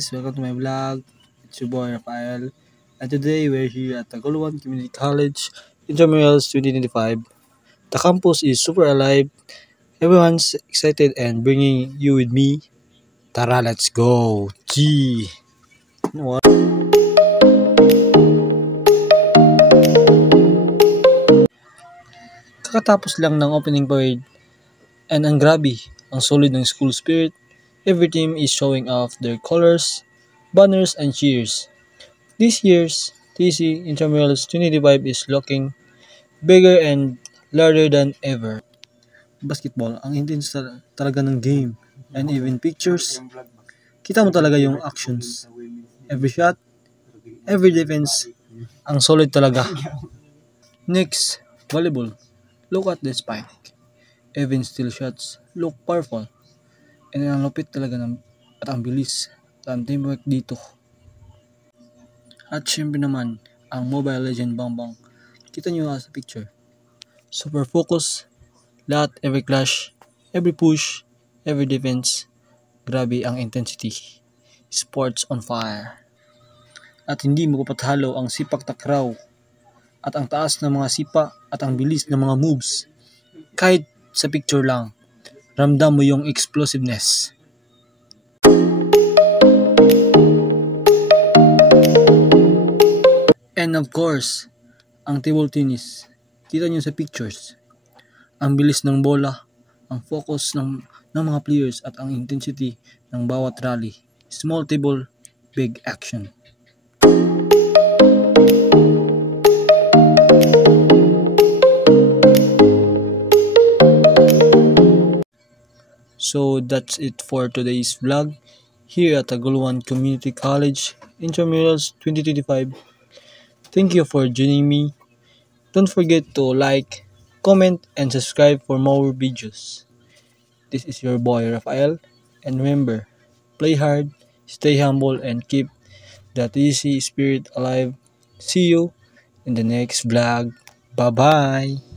guys, welcome to my vlog. It's your boy Rafael, and today we're here at Taguluan Community College, Intramurals 2025. The campus is super alive, everyone's excited and bringing you with me. Tara, let's go! G! You know what? Kakatapos lang ng opening parade, and ang grabe, ang solid ng school spirit. Every team is showing off their colors, banners, and cheers. This year's TC Intramurals 2025 is looking bigger and larger than ever. Basketball, ang intense talaga ng game. And even pictures, kita mo talaga yung actions. Every shot, every defense, ang solid talaga. Next, volleyball. Look at the spike. Even still shots look powerful. And ang lupit talaga at ang bilis. At ang teamwork dito. At syempre naman, ang Mobile Legend Bangbang. Kita nyo nga sa picture. Super focus, lahat, every clash, every push, every defense. Grabe ang intensity. Sports on fire. At hindi mapapatalo ang sipak takraw. At ang taas ng mga sipa at ang bilis ng mga moves. Kahit sa picture lang, ramdam mo yung explosiveness. And of course, ang table tennis. Kita nyo sa pictures. Ang bilis ng bola, ang focus ng mga players at ang intensity ng bawat rally. Small table, big action. So that's it for today's vlog here at Taguluan Community College, Intramurals 2025. Thank you for joining me. Don't forget to like, comment, and subscribe for more videos. This is your boy Rafael, and remember, play hard, stay humble, and keep the TC spirit alive. See you in the next vlog. Bye-bye!